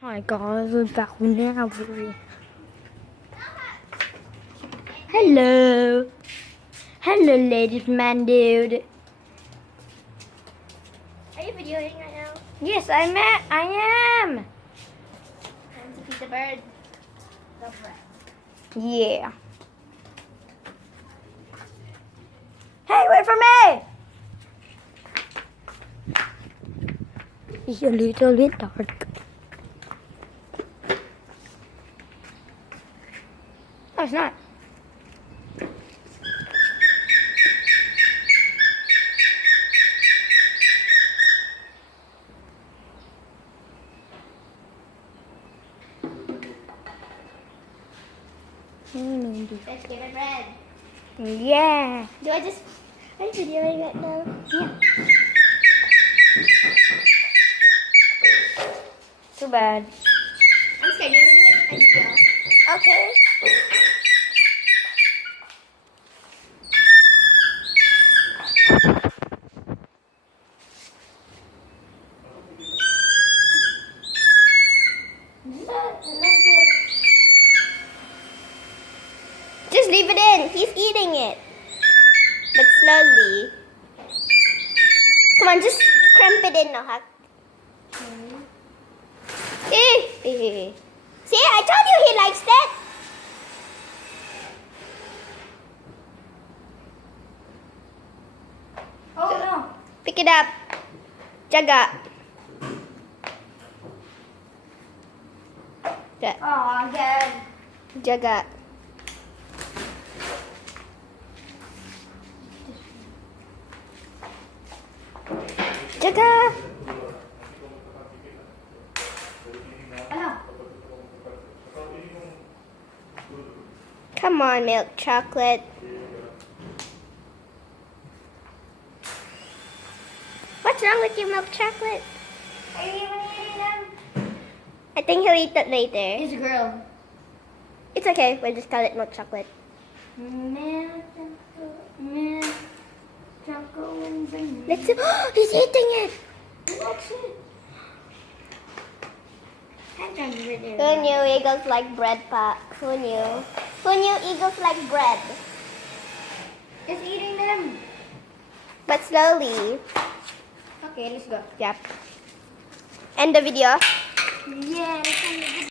Hi guys, we're back with now. Hello. Hello, ladies man dude. Are you videoing right now? Yes, I am. Time to feed the bird. The bread. Yeah. Hey, wait for me! It's a little bit dark. No, it's not. Let's give it bread. Yeah. Are you videoing it now? Yeah. Too bad. I'm scared. You want to do it? I video. Okay. Just leave it in. He's eating it. But slowly. Come on, just cramp it in, Nohak. See, I told you he likes that. Oh no. Pick it up. Jaga. Oh, again. Jaga. Jaga. Ano? Come on, milk chocolate. What's wrong with your milk chocolate? Are you even eating them? I think he'll eat that later. He's a girl. It's okay. We'll just call it milk chocolate. Milk chocolate. Let's see. He's eating it. Watch it. Who knew eagles like bread, Pa? Who knew? Who knew eagles like bread? It's eating them. But slowly. Okay, let's go. Yep. End the video. Yeah, let's end the video.